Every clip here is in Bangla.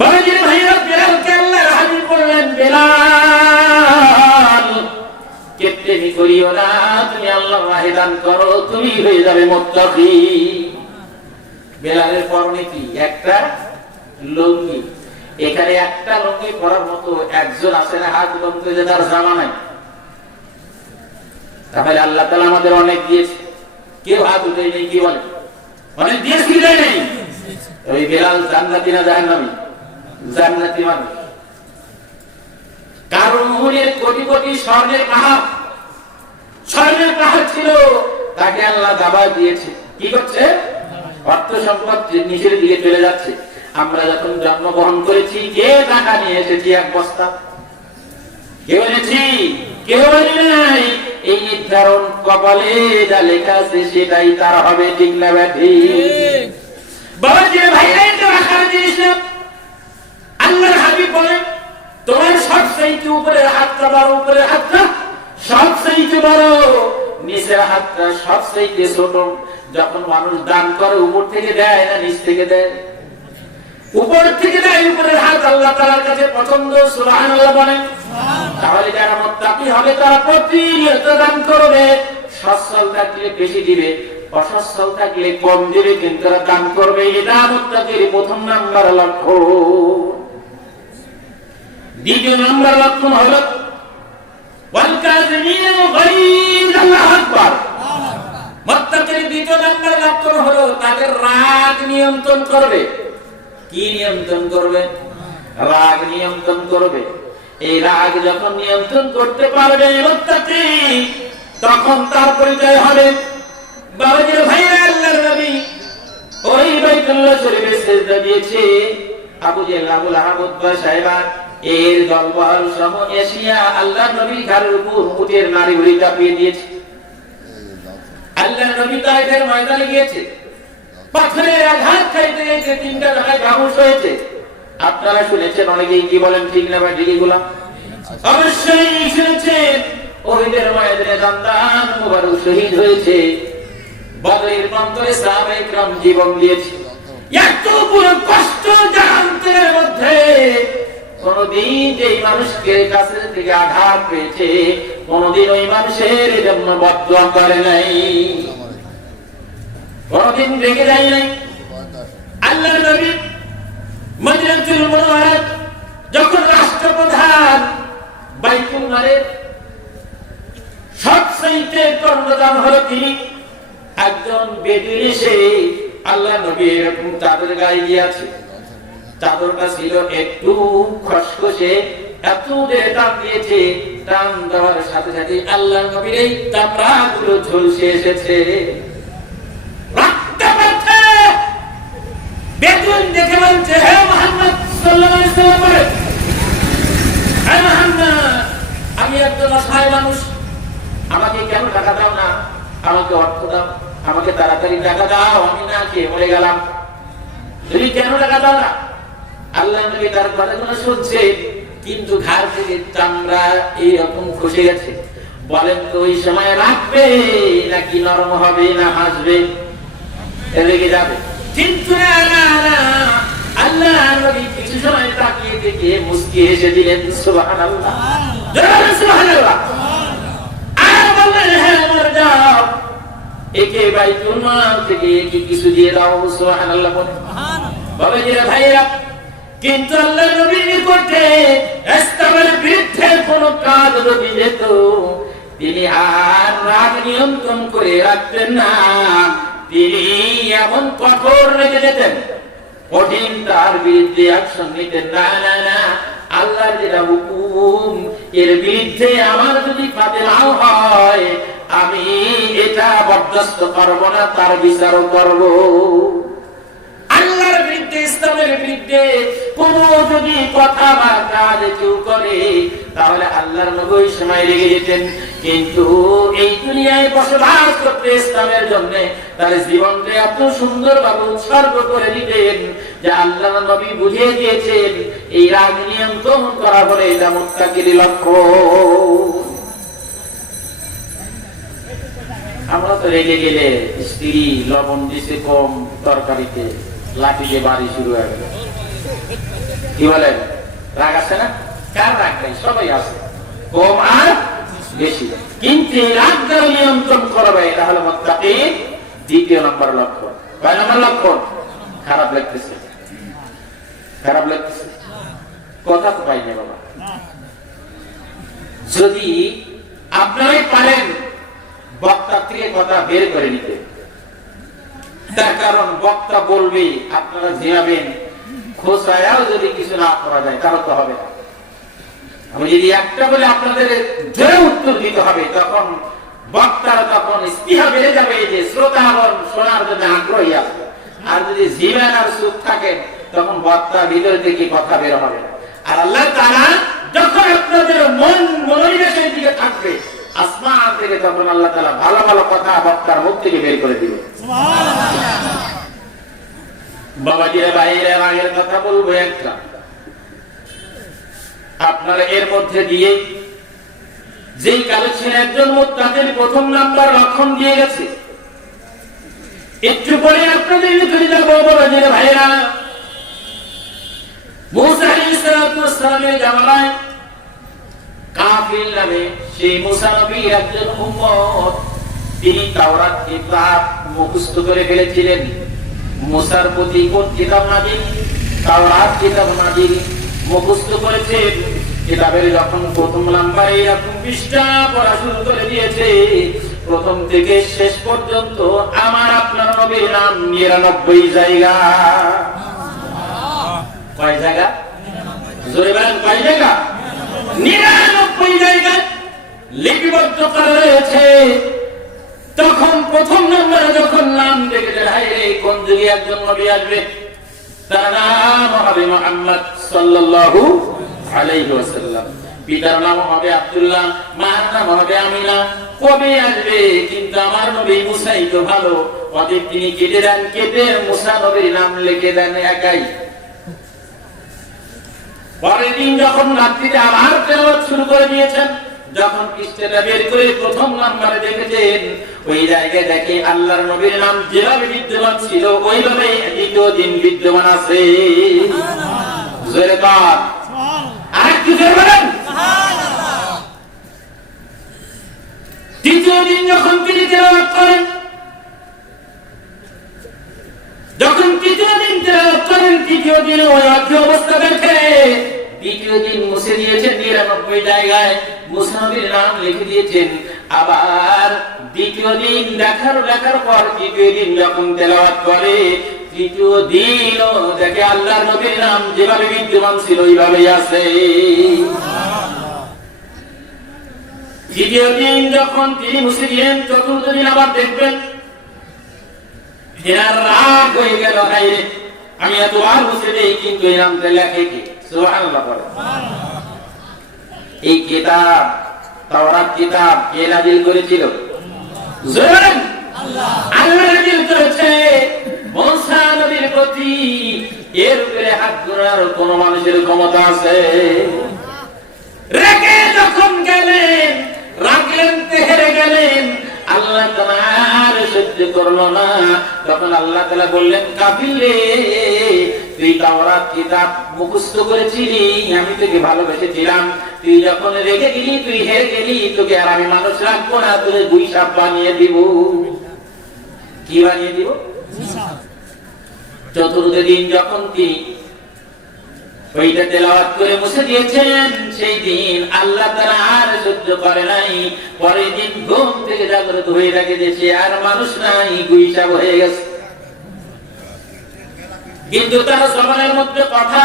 বাবাজির ভাইরা, বেলালকে আল্লাহর হাবিব বললেন, বেলাল কেপ্টেনি করিও না, তুমি আল্লাহর রাহে দান করো, তুমি হয়ে যাবে মুত্তাকি। বেলালের পরনে কি? একটা লুঙ্গি। এখানে একটা লুঙ্গি পরার মতো একজন আছে না? হাত লুঙ্গি যে তার জামা নাই। তাহলে আল্লাহ তাআলা আমাদের অনেক দিয়েছে, কেউ হাত উঠে নেই। কি বলে? অনেক দিয়েছে কি নেই? ওই বেলাল জান্নাতি না জাহান্নামী? জান্নাতি মানুষ। কারণ মনের কোটি কোটি স্বর্ণের পাহাড় ছিল, তাকে আল্লাহ দাবা দিয়েছে। কি করছে? অর্থ সম্পদ নিচের দিকে চলে যাচ্ছে। আমরা যখন জন্মগ্রহণ করেছি, কে টাকা নিয়ে এসেছি? এক বস্তা। কেউ এনেছি? কেউ আনি নাই। এই নির্ধারণ কপালে যা লেখা আছে সেটাই তার হবে, ঠিক না ঠিক? বাবাজি ভাইরা, এটা রাখার জিনিস না। আল্লাহর হাবিব বলেন, তোমার সবচেয়ে উপরের হাতটা বড়, উপরের হাতটা সবচেয়ে বড়, নিচের হাতটা সবচেয়ে ছোট। যখন মানুষ দান করে, উপর থেকে দেয় না নিচ থেকে দেয়? উপর থেকে দেয়। উপরের হাত আল্লাহ তাআলার কাছে পছন্দ। সুবহানাল্লাহ বলেন। তাহলে যারা মুত্তাকি হবে তারা প্রতিনিয়ত দান করবে। সচ্ছল থাকলে বেশি দিবে, অসচ্ছল থাকলে কম দিবে, কিন্তু তারা দান করবে। এটা মুত্তাকির প্রথম নাম্বার লক্ষ্য। দ্বিতীয় নাম্বার লক্ষণ হলো ওয়াল কাযিমিনা গায়জ। আল্লাহু আকবার। মুত্তাকির দ্বিতীয় নাম্বার লক্ষণ হলো তাদের রাগ নিয়ন্ত্রণ করবে। কি নিয়ন্ত্রণ করবে? রাগ নিয়ন্ত্রণ করবে। এই রাগ যখন নিয়ন্ত্রণ করতে পারবে মুত্তাকি, তখন তার পরিচয় হবে। বাবাজির ভাইরা, আল্লাহর নবী ওই বাইতুল্লাহ শরীফে সিজদা দিয়েছে। আবু জেহেল, আবু লাহাব, উতবা, সাইবা এর দলবল সহ এশিয়া আল্লাহর নবীর ঘাড়ের উপর উটের নাড়ি ভুঁড়ি চাপিয়ে দিয়েছে। আল্লাহর নবী তায়েফের ময়দানে গিয়েছে, পাথরের আঘাত খাইতে গিয়ে তিনটা জায়গায় বেহুশ হয়েছে। আপনারা শুনেছেন অনেকেই, কি বলেন? ঠিক না ঠিক? এগুলা অবশ্যই শুনেছেন। ওহীদের ময়দানে দান মুবারক শহীদ হয়েছে। বদরের প্রান্তরে সাহাবায়ে কিরাম জীবন দিয়েছে। এত বড় কষ্ট জাহান্নামের মধ্যে কোনদিন যেই মানুষকে কাছে থেকে আঘাত পেয়েছে, কোনদিন ওই মানুষের জন্য বদদোয়া করে নাই, কোনদিন রেগে যায় নাই। আল্লাহর নবী মদিনাতুল মুনাওয়ারা যখন রাষ্ট্রপ্রধান, বাইতুল্লাহের সবচেয়ে কর্ণধার হলো তিনি। একজন বেদুইন এসে আল্লাহর নবী এরকম চাদর গায়ে দিয়েছে। চাদরটা ছিল একটু খসখসে, এত জোরে টান দিয়েছে। টান দেওয়ার সাথে সাথে আল্লাহর নবীর এই চামড়াগুলো ঝলসে এসেছে। বেদুইন দেখে বলছে, হে মুহাম্মদ সাল্লাল্লাহু আলাইহি ওয়াসাল্লাম, হে মুহাম্মদ, আমি একজন অসহায় মানুষ, আমাকে কেন টাকা দাও না? আমাকে অর্থ দাও, আমাকে তাড়াতাড়ি টাকা দাও, আমি না খেয়ে মরে গেলাম, তুমি কেন টাকা দাও না? আল্লাহর নবী তার কথাগুলো শুনছে, কিন্তু ঘাড় থেকে চামড়া এইরকম খসে গেছে। বলেন তো ওই সময় রাখবে নাকি নরম হবে, না হাসবে? রেগে যাবে। কিন্তু না না না, আল্লাহর নবী কিছু সময় তাকিয়ে থেকে মুস্কি হেসে দিলেন। সুবহানাল্লাহ, সুবহানাল্লাহ। আর বললেন, হ্যাঁ মরে যাও, একে বাইতুল্লাহ থেকে কি কিছু দিয়ে দাও। সুবহানাল্লাহ বলেন। বাবাজিরা ভাইরা, কিন্তু আল্লাহর নবীর নিকটে ইসলামের বিরুদ্ধে কোন কাজ যদি যেত, তিনি আর রাগ নিয়ন্ত্রণ করে রাখতেন না। তিনি এমন কঠোর রেখে যেতেন, কঠিন তার বিরুদ্ধে অ্যাকশন নিতেন না। না না, আল্লাহর যেটা হুকুম, এর বিরুদ্ধে আমার যদি ফাতেলাও হয়, আমি এটা বরদাস্ত করব না, তার বিচারও করব। আল্লাহর বিরুদ্ধে, ইসলামের বিরুদ্ধে কোন যদি কথা বা কাজ কেউ করে, তাহলে আল্লাহর নবী ওই সময় রেগে যেতেন। কিন্তু এই দুনিয়ায় বসবাস করতে ইসলামের জন্য তার জীবনকে এত সুন্দরভাবে উৎসর্গ করে দিতেন যে আল্লাহর নবী বুঝিয়ে দিয়েছেন এই রাগ নিয়ন্ত্রণ করা হলে এটা মুত্তাকির লক্ষ্য। আমরা তো রেগে গেলে স্ত্রী লবণ দিছে কম তরকারিতে, লাঠি দিয়ে বাড়ি শুরু হয়ে গেল। কি বলেন? রাগ আছে না? কার রাগ নেই? সবাই আছে, কম আর বেশি। কিন্তু রাগ দ্বারা নিয়ন্ত্রণ করবে, এটা হলো মুত্তাকির দ্বিতীয় নম্বর লক্ষণ। কয় নম্বর লক্ষণ? খারাপ লাগতেছে, খারাপ লাগতেছে, কথা তো পাইনি বাবা। যদি আপনারাই পারেন বক্তা থেকে কথা বের করে নিতে, তার কারণ বক্তা বলবে, আপনারা জিয়াবেন, খোঁচায়াও যদি কিছু না করা যায় তাহলে তো হবে না। আমি যদি একটা বলে আপনাদের জোরে উত্তর দিতে হবে, তখন বক্তারা তখন স্পৃহা বেড়ে যাবে যে শ্রোতাগণ শোনার জন্য আগ্রহী আছে। আর যদি জিবেন আর চুপ থাকেন, তখন বক্তা ভিতর থেকে কথা বের হবে না। আর আল্লাহ তাআলা যখন আপনাদের মন মনোনিবেশের দিকে থাকবে, আসমান থেকে তখন আল্লাহ তাআলা ভালো ভালো কথা বক্তার মুখ থেকে বের করে দিবে। বাবাজিরা বাইরে রাগের কথা বলবো একটা, আপনারা এর মধ্যে দিয়ে যেই কালেকশন একজন মুত্তাকির প্রথম নাম্বার লক্ষণ দিয়ে গেছে, একটু পরে আপনাদের নিকটে যাব বাবাজিরা ভাইরা। মুসা আলাইহিস সালামের জামানায় কাফিল নামে সেই মুসা নবীর একজন উম্মত, তিনি তাওরাত কিতাব মুখস্থ করে ফেলেছিলেন। মুসার প্রতি কোন কিতাব নাজিল? তাওরাত কিতাব নাজিল মুখস্থ করেছেন। কিতাবের যখন প্রথম নাম্বার এরকম পৃষ্ঠা পড়া শুরু করে দিয়েছে, প্রথম থেকে শেষ পর্যন্ত আমার আপনার নবীর নাম 99 জায়গা। কয় জায়গা? জোরে বলেন, কয় জায়গা? 99 জায়গা লিপিবদ্ধ করা রয়েছে। তখন প্রথম নম্বরে যখন নাম দেখে যায়, কোন যুগে একজন নবী আসবে, তার নাম হবে মুহাম্মদ সাল্লাল্লাহু আলাইহি ওয়াসাল্লাম। পিতার নাম হবে আব্দুল্লাহ, মার নাম হবে আমিনা। কবে আসবে? কিন্তু আমার নবী মুসাই তো ভালো, অতএব তিনি কেটে দেন, কেটে মুসা নবীর নাম লিখে দেন একাই। পরের দিন যখন রাত্রিতে আবার তেলাওয়াত শুরু করে দিয়েছেন, যখন পৃষ্ঠাটা বের করে প্রথম নাম্বারে দেখেছেন, ওই জায়গায় দেখে আল্লাহর নবীর নাম যেভাবে বিদ্যমান ছিল ওইভাবে দ্বিতীয় দিন বিদ্যমান আছে। জোরে বল, আরেকটু জোরে বলেন। তৃতীয় দিন যখন তিনি তেলাওয়াত করেন, যখন তৃতীয় দিন তেলাওয়াত করেন, তৃতীয় দিন ওই একই অবস্থা দেখে দ্বিতীয় দিন মুছে দিয়েছেন 99 জায়গায় মুসা নবীর নাম লিখে দিয়েছেন। আবার দ্বিতীয় দিন দেখার পর তৃতীয় দিন যখন তেলাওয়াত করে, তৃতীয় দিনও দেখে আল্লাহর নবীর নাম যেভাবে বিদ্যমান ছিল ওইভাবেই আছে। তৃতীয় দিন যখন তিনি মুছে দিলেন, চতুর্থ দিন আবার দেখবেন, এনার রাগ হয়ে গেল, হায়রে আমি এতবার মুছে দেই কিন্তু এই নামটা লেখে কি? সুবহানাল্লাহ। এই কিতাব তাওরাত কিতাব কে নাযিল করেছিল? জোরে আল্লাহ। আল্লাহ নাযিল করেছে মুসা নবীর প্রতি। এর উপরে হাত ধরার কোন মানুষের ক্ষমতা আছে? রেখে যখন গেলেন, রাখলেন, হেরে গেলেন, আল্লাহ তাআলা আর সহ্য করলো না। তখন আল্লাহ তাআলা বললেন, কাফির রে, তুই তাওরাত কিতাব মুখস্থ করেছিলি, আমি তোকে ভালোবেসেছিলাম, তুই যখন রেগে গেলি, তুই হেরে গেলি, তোকে আর আমি মানুষ রাখবো না, তোকে দুই সাপ বানিয়ে দিব। কি বানিয়ে দিব? চতুর্থ দিন যখন তিনি ওইটা তেলাওয়াত করে মুছে দিয়েছেন, সেই দিন আল্লাহ তাআলা আর সহ্য করে নাই। পরের দিন ঘুম থেকে জাগ্রত হয়ে দেখে যে সে আর মানুষ নাই, গুইসাব হয়ে গেছে। কিন্তু তার জবানের মধ্যে কথা,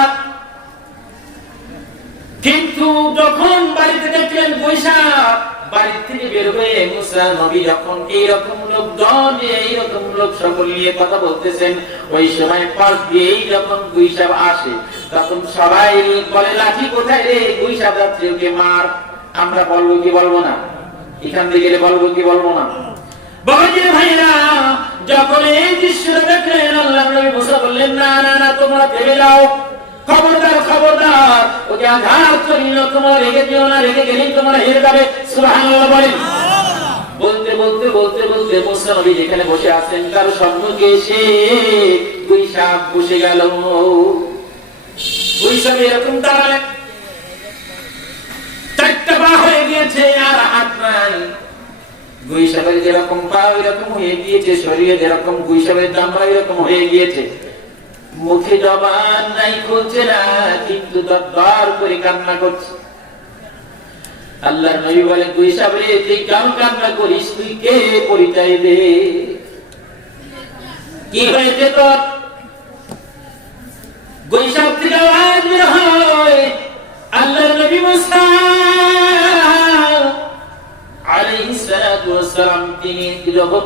কিন্তু যখন বাড়িতে দেখলেন গুইসাব, বাড়ি থেকে বের হয়ে মুসা নবী যখন এইরকম লোকজন, এইরকম লোক সকল নিয়ে কথা বলতেছেন, ওই সময় পাশ দিয়েই যখন গুইসাব আসে, তখন সবাই বলে, লাঠি কোথায় রে? গুইসাব যাচ্ছে, ওকে মার। আমরা বলবো কি বলবো না? এখান থেকে গেলে বলবো কি বলবো না? বাবাজির ভাইরা, যখন এই দৃশ্যটা দেখলেন, আল্লাহ নবী মুসা বললেন, না না না, তোমরা থেমে যাও, খবরদার খবরদার, ওকে আঘাত করিও, তোমরা রেগে যেও না, রেগে গেলেই তোমরা হেরে যাবে। সুবহানাল্লাহ বলেন। বলতে বলতে বলতে বলতে মুসা নবী যেখানে বসে আছেন, তার সম্মুখে এসে গুইসাব বসে গেল। গুই সাহেব এরকম দাঁড়ালেন, চারটা পা হয়ে গিয়েছে আর হাত নাই। গুই সাহেবের যেরকম পা এরকম হয়ে গিয়েছে, শরীরে যেরকম গুই সাহেবের চামড়া এরকম হয়ে গিয়েছে, মুখে জবান নাই, খুলছে না, কিন্তু দরদর করে কান্না করছে। আল্লাহর নবী বলেন, গুই সাহেব রে, তুই কেন কান্না করিস? তুই কে? পরিচয় দে, কি হয়েছে তোর? গুই সাহেব থেকে আওয়াজ বের হয়, আল্লাহর নবী মুসা আলাইহিস সালাতু ওয়াস সালাম তিনি যখন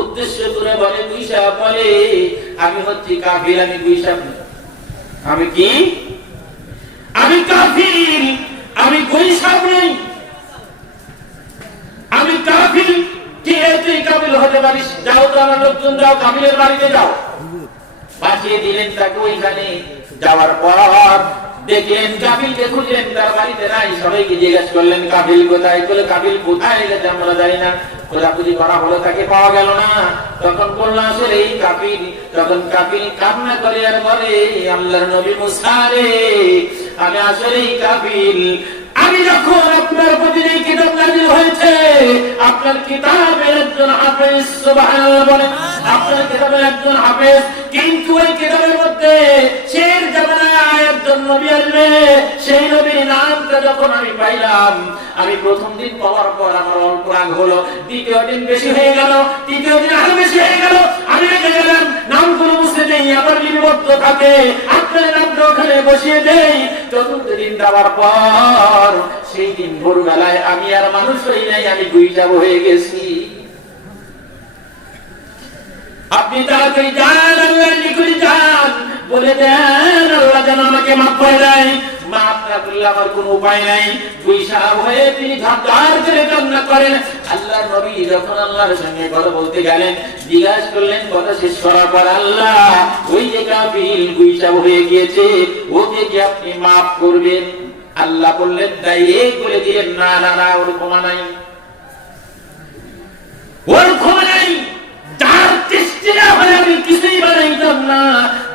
উদ্দেশ্য করে বলে, গুই সাহেব বলে, আমি হচ্ছি কাফির, আমি গুই সাহেব, আমি কি? আমি কাফির, আমি গুই সাহেব নই, আমি কাফির। কে তুই কাফির হতে পারিস? যাও তো আমার লোকজন, যাও কাফিরের বাড়িতে যাও। পাঠিয়ে দিলেন তাকে ওইখানে। যাওয়ার পর দেখলেন কাফিলকে খুঁজলেন, তার বাড়িতে নাই। সবাইকে জিজ্ঞেস করলেন, কাফিল কোথায়? বলে, কাফিল কোথায় গেছে আমরা জানি না। খোঁজাখুঁজি করা হলো, তাকে পাওয়া গেল না। তখন বলল, আসলে এই কাফিল। তখন কাফিল কান্না করে আর বলে, আল্লাহর নবী মুসা রে, আমি আসলে এই কাফিল। আমি যখন আপনার প্রতি এই কিতাব নাযিল হয়েছে, আপনার কিতাবের একজন হাফেজ, সুবহানাল্লাহ বলেন, আপনার কিতাবের একজন হাফেজ, কিন্তু ওই কিতাবের মধ্যে শের জামানায় একজন নবী আসবে, সেই নবীর নামটা যখন আমি পাইলাম, আমি প্রথম দিন পাওয়ার পর আমার অল্প রাগ হলো, দ্বিতীয় দিন বেশি হয়ে গেল, তৃতীয় দিন আরো বেশি হয়ে গেল। আমি রেখে গেলাম, নামগুলো মুছে দেই, আবার লিপিবদ্ধ থাকে, আপনার নামটা ওখানে বসিয়ে দেই। চতুর্থ দিন যাওয়ার পর সেই দিন ভোরবেলায় আমি আর মানুষ হই নাই, আমি গুই সাহেব হয়ে গেছি। আপনি তাড়াতাড়ি যান, আল্লাহর নিকটে যান, বলে দেন আল্লাহ যেন আমাকে মাফ করে দেয়। মাফ না করলে আমার কোনো উপায় নাই। গুই সাহেব হয়ে তিনি ঝাঁপঝাড় করে কান্না করেন। আল্লাহর নবী যখন আল্লাহর সঙ্গে কথা বলতে গেলেন, জিজ্ঞাসা করলেন, কথা শেষ করার পর, আল্লাহ, ওই যে কাফিল গুই সাহেব হয়ে গিয়েছে, ওকে কি আপনি মাফ করবেন? আল্লাহ বললেন, ডাইরেক্ট বলে দিলেন, না না না, ওর ক্ষমা নাই, ওর ক্ষমা নাই। তার চেষ্টা হয়ে আমি কিছুই বানাইতাম না,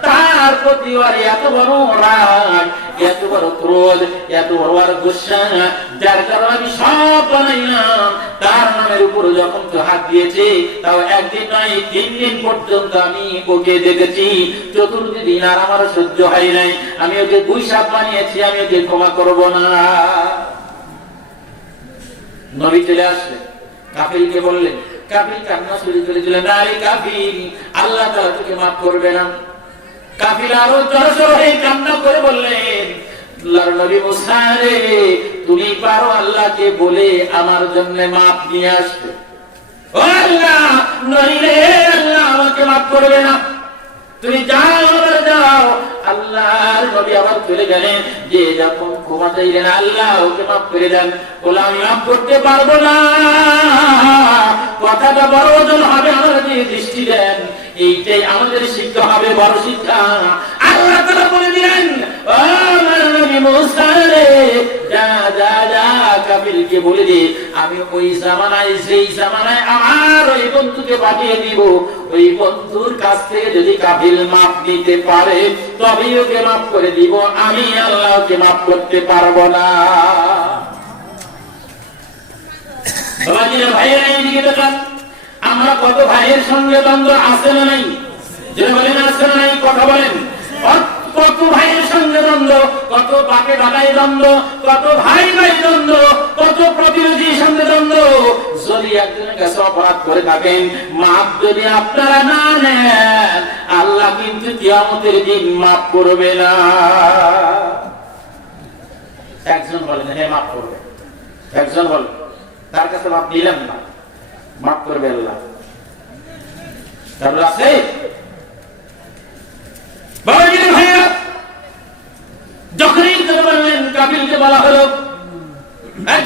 তার প্রতি আর এত বড় রাগ, এত বড় ক্রোধ, এত বড় আর গুসা, যার কারণে আমি সব বানাইলাম। তার নামের উপর যখন তো হাত দিয়েছে, তাও একদিন নয় 3 দিন পর্যন্ত আমি ওকে দেখেছি। চতুর্থ দিন আর আমার সহ্য হয় নাই, আমি ওকে গুই সাহেব বানিয়েছি, আমি ওকে ক্ষমা করব না। নবী চলে আসলেন, কাফিরকে বললেন, কাফির কান্না শুরু করে দিলেন, আরে কাফির, আল্লাহ তাআলা তোকে মাফ করবে না। কাফির আরো জোরসোর হয়ে কান্না করে বললেন, আল্লাহর নবী মুসা রে, তুমি পারো আল্লাহকে বলে আমার জন্য মাফ নিয়ে আসতে? ও আল্লাহ, নইলে আল্লাহ আমাকে মাফ করবে না, তুমি যাও, আবার যাও। আল্লাহর নবী আবার চলে গেলেন, যে যখন ক্ষমা চাইলেন, আল্লাহ ওকে মাফ করে দেন। বলে, আমি মাফ করতে পারবো না, কথাটা বড় ওজন হবে, আমার দিয়ে দৃষ্টি দেন, এইটাই আমাদের শিক্ষা হবে, বড় শিক্ষা। আল্লাহ তাআলা বলে দিলেন, ও আমার নবী মুসা রে, যা যা যা, কাফিরকে বলে দে, আমি ওই জামানায়, যেই জামানায় আমার ওই বন্ধুকে পাঠিয়ে দিব, ওই বন্ধুর কাছ থেকে যদি কাফির মাফ নিতে পারে, তবেই ওকে মাফ করে দিব, আমি আল্লাহ ওকে মাফ করতে পারবো না। ভাইয়েরা, এইদিকে দেখান, আমরা কত ভাইয়ের সঙ্গে দ্বন্দ্ব আছে না নাই? যেটা বলেন আছে না নাই, কথা বলেন। কত ভাইয়ের সঙ্গে দ্বন্দ্ব, কত বাপে দাদাই দ্বন্দ্ব, কত ভাই ভাই দ্বন্দ্ব, কত প্রতিবেশীর সঙ্গে দ্বন্দ্ব। যদি একজনের কাছে অপরাধ করে থাকেন, মাফ যদি আপনারা না নেন, আল্লাহ কিন্তু কিয়ামতের দিন মাফ করবে না। একজন বলেন, হ্যাঁ মাফ করবে, একজন বলেন তার কাছে মাফ নিলাম না, মাফ করবে আল্লাহ। তারপর আছে ভাইয়া, যখনই বললেন কাফিরকে বলা হলো,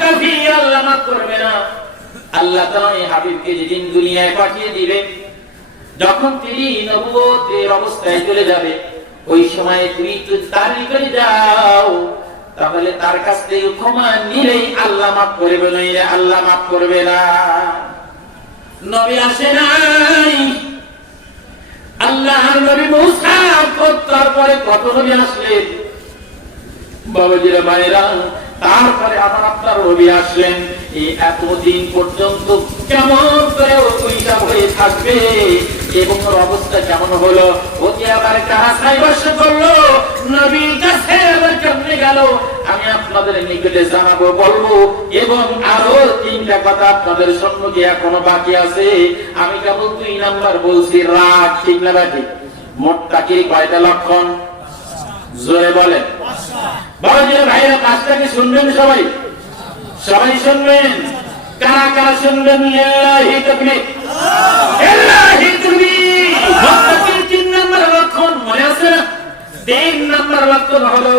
কাফির আল্লাহ মাফ করবে না। আল্লাহ তাআলা এই হাবিবকে যেদিন দুনিয়ায় পাঠিয়ে দিবে, যখন তিনি নবুয়তের অবস্থায় চলে যাবে, ওই সময় তুমি তার নিকটে যাও, তাহলে তার কাছ থেকে ক্ষমা নিলেই আল্লাহ মাফ করবে, নইলে আল্লাহ মাফ করবে না। নবী আসে নাই, আল্লাহর নবী মুসা, তারপরে কত নবী আসলেন, বাবাজিরা ভাইরা, তারপরে আমার আপনার নবী আসলেন। এই এতদিন পর্যন্ত কেমন করে ওইটা হয়ে থাকবে এবং ওর অবস্থা কেমন হলো, ওকে আবার কারা সাইবাস করলো, নবীর কাছে আবার কেমনে গেল, আমি আপনাদের নিকটে জানাবো, বলবো। এবং আরো তিনটা কথা আপনাদের সম্মুখে এখনো বাকি আছে। আমি কেবল 2 নাম্বার বলছি, রাগ, ঠিক না বাকি? মুত্তাকির কয়টা লক্ষণ? জোরে বলেন। বাবাজিরা ভাইরা, 5টা কি শুনবেন সবাই? সবাই শুনবেন? কারা কারা শুনবেন? লিল্লাহি তাকবীর, লিল্লাহি তাকবীর। মুত্তাকির 3 নাম্বার লক্ষণ মনে আছে না? 3 নাম্বার লক্ষণ হলো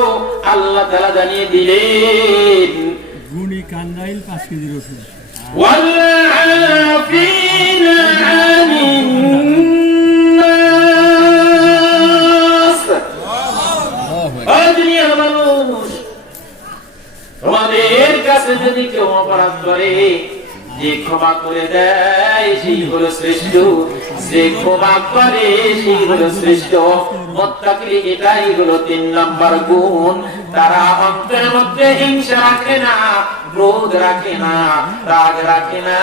আল্লাহ তাআলা জানিয়ে দিলেন, গুণী কান্দাইল 5 কেজি রসুন, ওয়াল আফিনা আনিন নাস। দুনিয়ার মানুষ, তোমাদের কাছে যদি কেউ অপরাধ করে, যে ক্ষমা করে দেয় সেই হলো শ্রেষ্ঠ, যে ক্ষমা করে সেই হলো শ্রেষ্ঠ। মুত্তাকির এটাই হলো 3 নাম্বার গুণ। তারা অন্তরের মধ্যে হিংসা রাখে না, ক্রোধ রাখে না, রাগ রাখে না।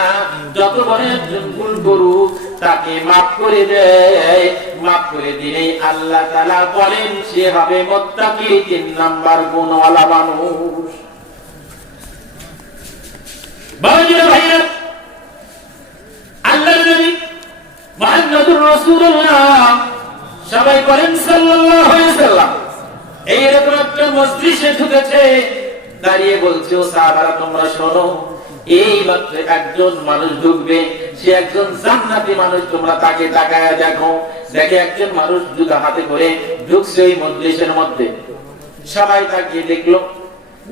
যত বড় একজন ভুল করুক তাকে মাফ করে দেয়। মাফ করে দিলেই আল্লাহ তাআলা বলেন সে হবে মুত্তাকি, 3 নাম্বার গুণওয়ালা মানুষ। বাবাজিরা ভাইরা, আল্লাহর নবী মুহাম্মদুর রাসূলুল্লাহ, সবাই বলেন সাল্লাল্লাহু আলাইহি ওয়াসাল্লাম, এইরকম একটা মজলিসে ঢুকেছে, দাঁড়িয়ে বলছে, ও সাহাবারা তোমরা শোনো, এই মাত্র একজন মানুষ ঢুকবে, সে একজন জান্নাতি মানুষ। তোমরা তাকে তাকায়া দেখো। দেখে একজন মানুষ জুতা হাতে করে ঢুকছে এই মজলিসের মধ্যে। সবাই তাকিয়ে দেখলো।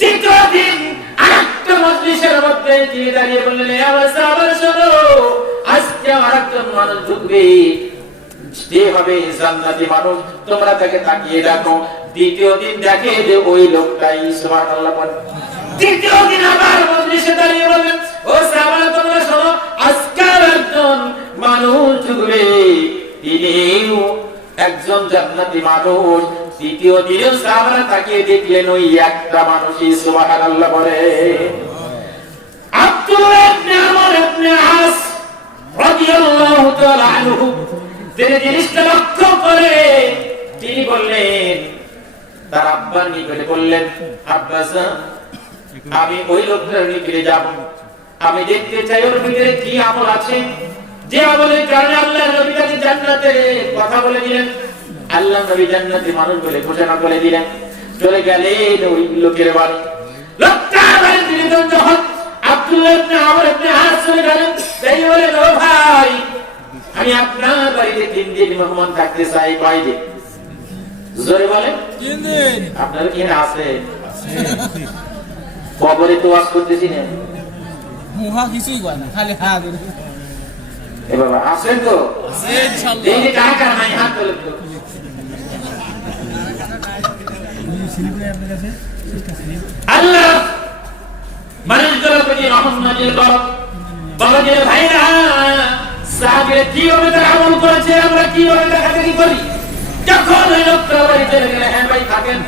দ্বিতীয় দিন আরেকটা মজলিসের মধ্যে তিনি দাঁড়িয়ে বললেন, আমার সাহাবারা শোনো, আজকে আরেকজন মানুষ ঢুকবে, সে হবে জান্নাতি মানুষ, তোমরা তাকে তাকিয়ে দেখো। দ্বিতীয় দিন দেখে যে ওই লোকটাই, সুবহানাল্লাহ। তৃতীয় দিন আবার মজলিসে দাঁড়িয়ে বললেন, ও সাহাবারা তোমরা শোনো, আজকে একজন মানুষ ঢুকবে, তিনিও একজন জান্নাতি মানুষ। তৃতীয় দিনে সাহাবারা তাকিয়ে দেখলেন ওই একটা মানুষই, সুবহানাল্লাহ বলে। আব্দুল্লাহ ইবনে আমর ইবনে আস রাদিয়াল্লাহু তাআলা আনহু তিনি জিনিসটা লক্ষ্য করে তিনি বললেন, তার আব্বার নিকটে বললেন, আব্বাজান, আমি ওই লোকটার নিকটে যাব, আমি দেখতে চাই ওর ভিতরে কি আমল আছে, যে আমলের কারণে আল্লাহ নবী তাকে জান্নাতের কথা বলে দিলেন, আল্লাহ নবী জান্নাতি মানুষ বলে ঘোষণা করে দিলেন। চলে গেলেন ওই লোকের বাড়ি। লোকটার বাড়ি তিনি যখন আব্দুল্লাহ ইবনে আমর ইবনে আস চলে গেলেন, এই বলেন, ও ভাই, আমি আপনার বাড়িতে 3 দিন মেহমান থাকতে চাই। কয় দিন? জোরে বলেন। 3 দিন। আপনার কি না আছে? কবরে তো ওয়াজ করতেছি না, মুহা কিছুই কয় না, খালি হা দিন। এ বাবা আছেন তো? আছে ইনশাআল্লাহ। এই যে কাকা নাই হাত তোলেন তো। আল্লাহ মানুষগুলো প্রতি রহমত নাযিল করো। বাবাজির ভাইরা, সাহাবীরা কিভাবে তারা আমল করেছে, আমরা কিভাবে দেখাদেখি করি। যখন ওই লোকটা বাড়িতে গেলে, হ্যাঁ ভাই থাকেন,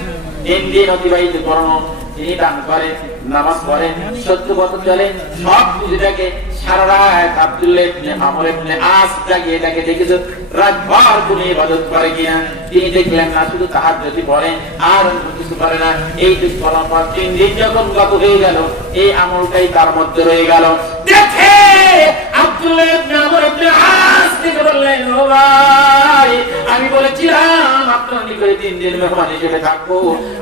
3 দিন অতিবাহিত করুন, তিনি দান করেন, নামাজ পড়েন, সত্য পথ চলেন, সব কিছুটাকে সারা রাত আব্দুল্লাহ ইবনে আমর ইবনে আস জাগিয়ে দেখেছো রাতভর কোনো ইবাদত করে কিনা। তিনি দেখলেন না, শুধু তাহাজ্জুদ পড়েন আর কিছু করে না। এই তো করার পর 3 দিন যখন গত হয়ে গেল, এই আমলটাই তার মধ্যে রয়ে গেল। দেখে আব্দুল্লাহ ইবনে আমর ইবনে আস থেকে বললেন, ও ভাই, আমি বলেছিলাম আপনার নিকটে 3 দিন মেহমান হিসেবে থাকবো।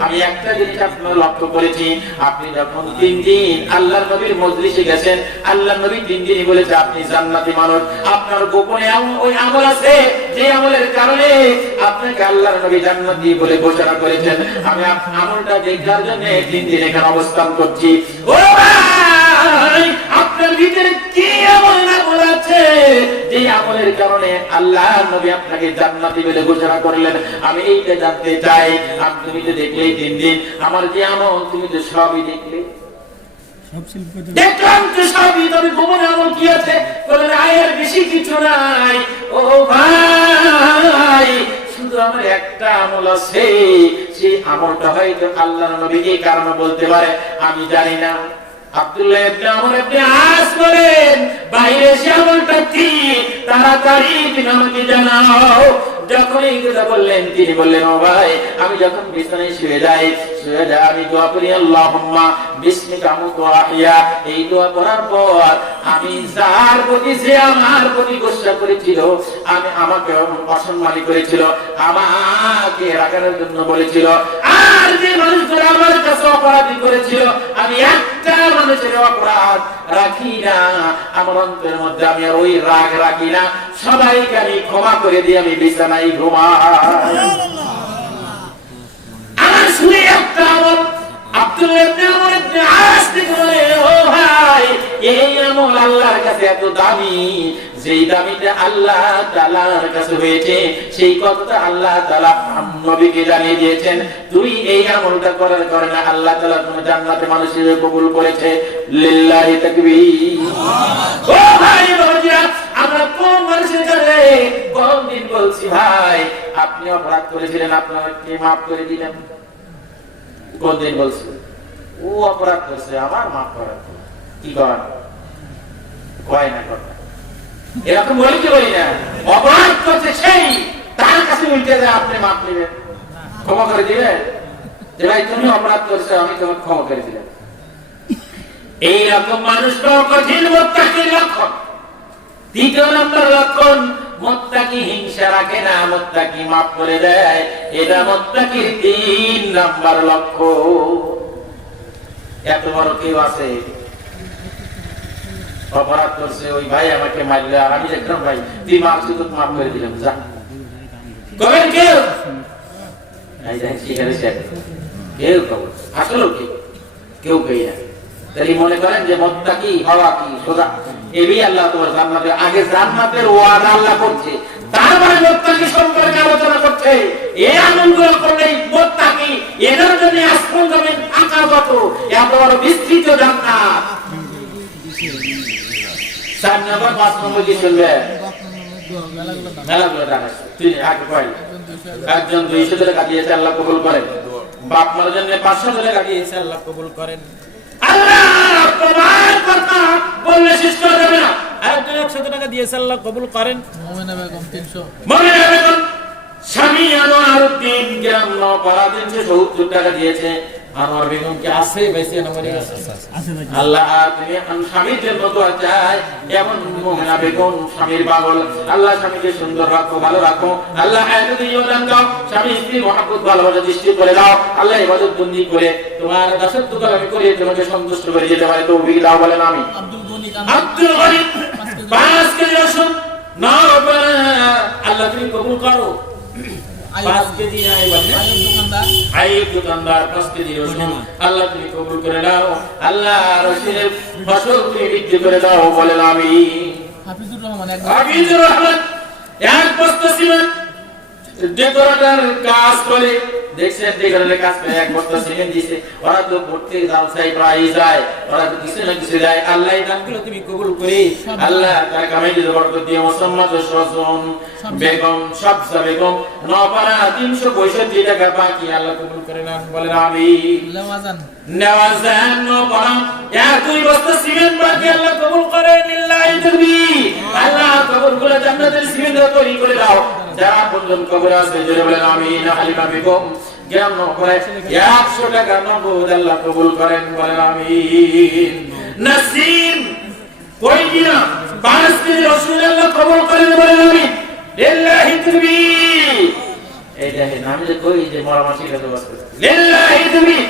আমি একটা জিনিস আপনার লক্ষ্য করেছি, আপনি যখন 3 দিন আল্লাহর নবীর মজলিসে গেছেন, আল্লাহর নবী 3 দিনই বলেছে আপনি জান্নাতি মানুষ। আপনার গোপনে ওই আমল আছে, যে আমলের কারণে আপনাকে আল্লাহর নবী জান্নাতি বলে ঘোষণা করেছেন। আমি আমলটা দেখার জন্য 3 দিন এখানে অবস্থান করছি। ও ভাই, আপনার ভিতরে কি আমল আছে, যে আমলের কারণে আল্লাহর নবী আপনাকে জান্নাতি বলে ঘোষণা করলেন? আমি এইটা জানতে চাই। তুমি তো দেখলেই 3 দিন আমার যে আমল, তুমি তো সবই দেখলে। দেখলাম তো সবই, তবে গোপনে আমল কি আছে? বলেন, আয়ের বেশি কিছু নাই। ও ভাই, শুধু আমার একটা আমল আছে, সেই আমলটা হয়তো আল্লাহর নবী এই কারণে বলতে পারে, আমি জানি না। আব্দুল্লাহ ইবনে আমর ইবনে আস বলেন, বাইরে সে আমলটা কি, তাড়াতাড়ি তুমি আমাকে জানাও। যখন এই কথা বললেন, তিনি বললেন, ও ভাই, আমি যখন বিছানায় শুয়ে যাই আমি দোয়া করি, আল্লাহুম্মা বিসমিকা আমুতু ওয়া আহইয়া। এই দোয়া করার পর আমি যার প্রতি সে আমার প্রতি গোসা করেছিল, আমাকে অসম্মানী করেছিল, আমাকে রাগানোর জন্য বলেছিল, আর যে মানুষগুলো আমার কাছে অপরাধী করেছিল, আমি একটা মানুষের অপরাধ রাখি না আমার অন্তরের মধ্যে, আমি আর ওই রাগ রাখি না, সবাইকে আমি ক্ষমা করে দিয়ে আমি বিছানায় ঘুমাই। আমার শুনে একটা আমল আব্দুল্লাহ ইবনে আমর ইবনে আস বলে, ও ভাই, এই আমল আল্লাহর কাছে এত দামি, যেই দামিটা আল্লাহ তাআলার কাছে হয়েছে, সেই কথাটা আল্লাহ তাআলা নবীকে জানিয়ে দিয়েছেন। তুই এই আমলটা করার কারণে আল্লাহ তাআলা তোমার জান্নাতে মানুষের কবুল করেছে। লিল্লাহি তাকবীর। ও ভাই বাবাজিরা, আমরা কোন মানুষের কাছে কোনদিন বলছি, ভাই আপনি অপরাধ করেছিলেন, আপনাকে মাফ করে দিলাম? কোনদিন বলছি? ও অপরাধ করেছে, আমার মাফ করার কি করেন? কয় না কথা এরকম বলি কি বলি না? অপরাধ করছে সেই, তার কাছে উল্টে যায় আপনি মাফ দিবেন, ক্ষমা করে দিবেন, যে ভাই তুমি অপরাধ করছো, আমি তোমাকে ক্ষমা করে দিলাম। এইরকম মানুষটা কঠিন মুত্তাকির লক্ষণ। দ্বিতীয় নম্বর লক্ষণ, মুত্তাকি হিংসা রাখে না, মুত্তাকি মাফ করে দেয়, এটা মুত্তাকির 3 নম্বর লক্ষণ। এত বড় কেউ আছে, অপরাধ করছে, ওই ভাই আমাকে মারলে, আর আমি দেখলাম ভাই তুই মারছিস, তো মাফ করে দিলাম, যা কবেন কেউ? এই দেখেন শিকারে কেউ কবর, আসলে কেউ কেই না। তাহলে মনে করেন যে মুত্তাকি হওয়া কি সোজা? এই আল্লাহ তোমার জান্নাতের আগে জান্নাতের ওয়াদা আল্লাহ করছে, তারপরে মুত্তাকি সম্পর্কে আলোচনা করছে। এই আমলগুলো করলে মুত্তাকি, এদের জন্য আসমান জমিন আকাশগত এত বড় বিস্তৃত জান্নাত। 4 নম্বর 5 নম্বর কি শুনবে? মেলাগুলো টাকা তুই আগে কয়, একজন 200 টাকা দিয়েছে, আল্লাহ কবুল করেন। বাপ মার জন্য 500 টাকা দিয়েছে, আল্লাহ কবুল করেন। আল্লাহ তোমার কথা বললে শেষ করা যাবে না। একজন 100 টাকা দিয়েছে, আল্লাহ কবুল করেন। মুমিনা বেগম 300, মুমিনা বেগম স্বামী আনোয়ারউদ্দিন গ্রাম নপাড়া 370 টাকা দিয়েছে। আনোয়ার বেগম কি আছে বেঁচে না মরে গেছে? আল্লাহ তুমি স্বামীর জন্য দোয়া চাই, এমন মুমিনা বেগম স্বামীর পাগল, আল্লাহ স্বামীকে সুন্দর রাখো, ভালো রাখো, আল্লাহ হায়াতে ইমান দাও, স্বামী স্ত্রী মহব্বত ভালোবাসা সৃষ্টি করে দাও, আল্লাহ ইবাদত বন্দি করে তোমার দাসত্ব আমি করে তোমাকে সন্তুষ্ট করে যেতে পারে তৌফিক দাও, বলেন আমি। আব্দুল গনি 5 কেজি রসুন না, আল্লাহ তুমি কবুল করো। 5 কেজি আইব দোকানদার 5 কেজি রসুন, আল্লাহ তুমি কবুল করে দাও, আল্লাহ রসুলের ফসল তুমি বৃদ্ধি করে দাও, বলেন আমি। হাফিজুর রহমান 1 বস্তা সিমেন্ট ডেকোরেটর কাজ করে, দেখছেন ডেকোরেটর কাজ করে 1 বস্তা সিমেন্ট দিয়েছে। ওরা তো ভর্তি দাম চাই, প্রায় যায়, ওরা তো কিছু না কিছু দেয়। আল্লাহ এই দানগুলো তুমি কবুল করে, আল্লাহ তার কামাইতে বরকত দিয়ে। মোসাম্মদ রসুন বেগম, সবজা বেগম নপাড়া 365 টাকা বাকি, আল্লাহ কবুল করে নেন, বলেন আমিন। নেওয়াজান নপাড়া 2 বস্তা সিমেন্ট বাকি, আল্লাহ কবুল করে। লিল্লাহি তাকবীর। আল্লাহ কবরগুলো জান্নাতের সিমেন্ট তৈরি করে দাও। যারা পর্যন্ত কবর আছে জোরে বলেন আমিন। হালিমা বেগম গ্রাম নপাড়া 100 টাকা নগদ, আল্লাহ কবুল করেন, বলেন আমিন। নাসিম কই দিনা 5 কেজি রসুন, আল্লাহ কবুল করেন, বলেন আমিন। লিল্লাহি তাকবীর। এই দেখেন আমি যে কই যে মরামাসি কাছে বসে লিল্লাহি তাকবীর।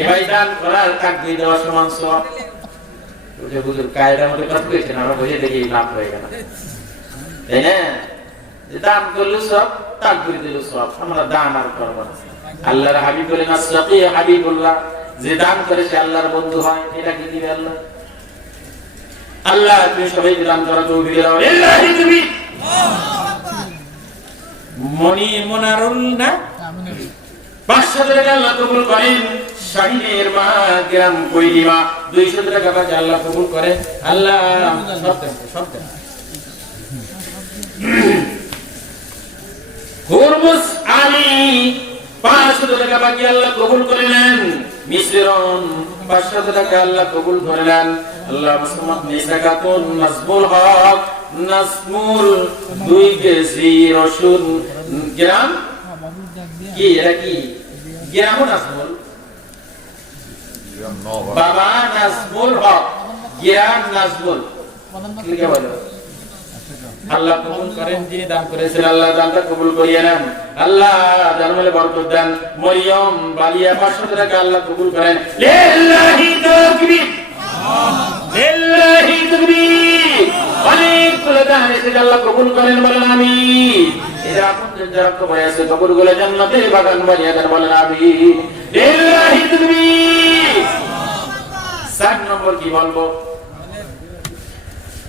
এবারে দান করার তাকবীর দেওয়া সমান সওয়াব। ওই হুজুর কায়দার মধ্যে কথা কইছেন, আমরা বুঝে দেখি লাভ হয়ে গেল, তাই না? যে দান করলে সব, তাকবীর দিলে সব, আমরা দান আর করব না। আল্লাহর হাবিব বলেন আসসাকি হাবিবুল্লাহ, যে দান করে সে আল্লাহর বন্ধু হয়। এটা কি দিবে আল্লাহ? আল্লাহ তুমি সবাইকে দান করা তৌফিক দাও। লিল্লাহি তাকবীর। মনি মনারুল না 500 টাকা আল্লাহ কবুল করেন। শাহিনের মা গ্রাম কইলিমা 200 টাকা বাকি, আল্লাহ কবুল করেন। আল্লাহ সব দেন। হুরমুজ আলী 500 টাকা বাকি আল্লাহ কবুল করে নেন। মিসরন 500 টাকা আল্লাহ কবুল করে নেন। আল্লাহ মুসলমান নিসাকাতুন নাজমুল হক নাজমুল 2 কেজি রসুন গ্রাম কি এটা কি গ্রাম নাজমুল বাবা নাজমুল হক গ্রাম নাজমুল লিখে বলো। আল্লাহ কবুল করেন, যিনি দান করেছেন আল্লাহ দানটা কবুল করিয়ে নেন। আল্লাহ জানমালে বরকত দেন। মরিয়ম বালিয়া 500 টাকা আল্লাহ কবুল করেন। লিল্লাহি তাকবীর, লিল্লাহি তাকবীর। অনেক তুলে দান এসে আল্লাহ কবুল করেন, বলেন আমিন। এরা আপনাদের যারা কবর আছে কবরগুলো জান্নাতের বাগান বানিয়ে দেন, বলেন আমিন। লিল্লাহি তাকবীর। 7 নম্বর কি বলবো?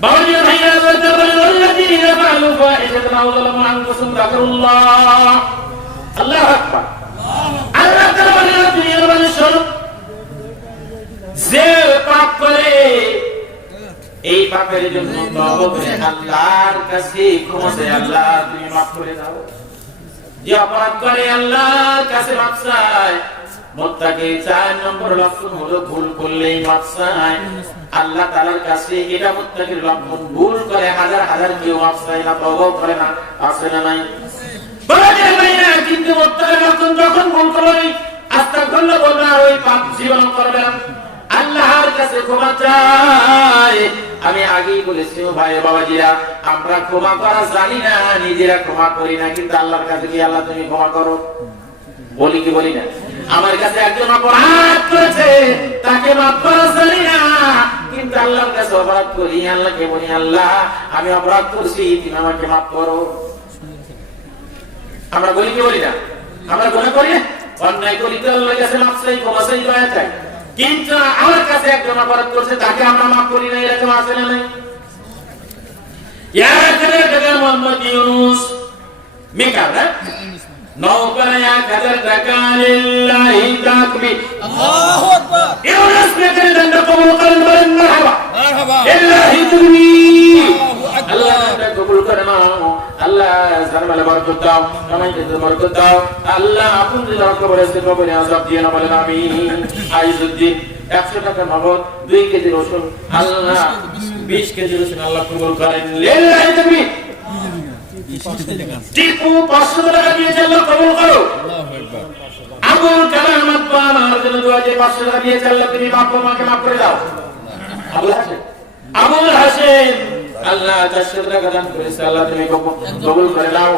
বাবাজি ভাইরা বলতে বলেন আল্লাযীনা ফাআলু ফাহিশাতান আও যালামু আনফুসাহুম যাকারুল্লাহ। আল্লাহু আকবার। আল্লাহ তাআলা বলেন দুনিয়ার মানুষের যে পাপ করে এই পাপের জন্য তওবা করে আল্লাহর কাছে ক্ষমা চায়, আল্লাহ তুমি মাফ করে দাও। যে অপরাধ করে আল্লাহর কাছে মাফ চায়। মুত্তাকি 4 নম্বর লক্ষণ হলো ভুল করলেই মাফ চায় আল্লাহ তাআলার কাছে। এটা মুত্তাকির লক্ষণ। ভুল করে হাজার হাজার কেউ মাফ চায় না, তওবা করে না, আছে না নাই? বলে ভাইরা, কিন্তু মুত্তাকির লক্ষণ যখন ভুল করবে আস্তাগফিরুল্লাহ বলবে আর ওই পাপ জীবন করবে না, আল্লাহর কাছে ক্ষমা চায়। আমি আগেই বলেছি ভাই বাবাজিরা, আমরা ক্ষমা করা জানি না, নিজেরা ক্ষমা করি না, কিন্তু আল্লাহর কাছে কি আল্লাহ তুমি ক্ষমা করো বলি কি বলি না? আমার কাছে একজন অপরাধ করেছে, তাকে মাফ করা জানি না, কিন্তু আল্লাহর কাছে অপরাধ করি, আল্লাহকে বলি আল্লাহ আমি অপরাধ করছি, তুমি আমাকে মাফ করো। আমরা বলি কি বলি না? আমরা গুনাহ করি, অন্যায় করি, তো আল্লাহর কাছে মাফ চাই, ক্ষমা চাই, দয়া চাই, কিন্তু আমার কাছে একজন অপরাধ করছে, তাকে আমরা মাফ করি না, এরকম আছে না নাই? ইয়া কাদের মোহাম্মদ ইউনুস মেকার না নৌকায় 1000 টাকা লিল্লাহি তাকবীর, আল্লাহু আকবার। ইউনুস মেকার দণ্ড কবুল করেন, বলেন মারহাবা, মারহাবা, লিল্লাহি তাকবীর। আল্লাহ দণ্ড কবুল করে নাও, আল্লাহ জানমালে বরকত দাও, আমাকে বরকত দাও, আল্লাহ আপনি যারা কবর আছে কবরে আযাব দিয়ে না, বলেন আমিন। আইজুদ্দিন 100 টাকা নগদ 2 কেজি রসুন, আল্লাহ 20 কেজি রসুন আল্লাহ কবুল করেন, লিল্লাহি তাকবীর। টিপু 500 টাকা দিয়েছে, আল্লাহ কবুল করো। আবুল কালাম আব্বা আমার জন্য দোয়া যে 500 টাকা দিয়েছে, আল্লাহ তুমি বাবা মাকে মাফ করে দাও। আবুল হাসেম আল্লাহ 400 টাকা দান করেছে, আল্লাহ তুমি কবুল করে দাও।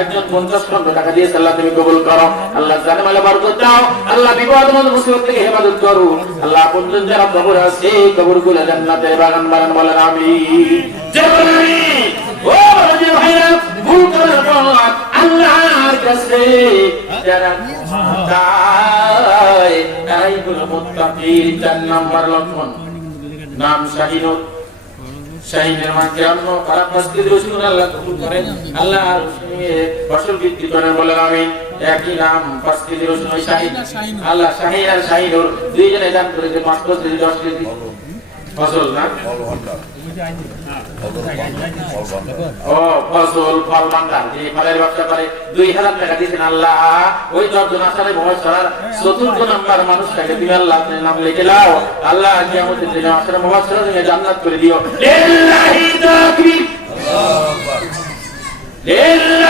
একজন 50 টাকা দিয়েছে, আল্লাহ তুমি কবুল করো। আল্লাহ জানমালে বরকত দাও, আল্লাহ বিপদ মুসিবত থেকে হেফাজত করো। আল্লাহ আপনজন যারা কবর আছে কবরগুলো জান্নাতের বাগান বানান, বলেন আমিন। জয় ও বাবাজি ভাইরা, ভুল করার পর আল্লাহর কাছে যারা যায় তারাই হলো মুত্তাকির। 4 নম্বর লক্ষণ নাম শাহিনুর। শাহিনের মাকে আমরা খারাপ পাস্তি রসুল আল্লাহ কবুল করেন, আল্লাহ ফসল বিক্রি করেন, বলেন আমিন। একই নাম 5 কেজি রসুন ওই শাহিন, আল্লাহ শাহিন আর শাহিনুর দুইজনে দান করেছে 5 কেজি 10 কেজি ফসল না ও ফসল ফল ভান্ডার, যে ফলের ব্যবসা করে 2000 টাকা দিয়েছেন, আল্লাহ ওই 10 জন আসারে মুবাশশার 4th নাম্বার মানুষটাকে তুমি আল্লাহ আপনার নাম লিখে দাও, আল্লাহ কিয়ামতের দিনে আসারে মুবাশশার তুমি জান্নাত করে দিও। লিল্লাহি তাকবীর, আল্লাহু আকবার, লিল্লাহি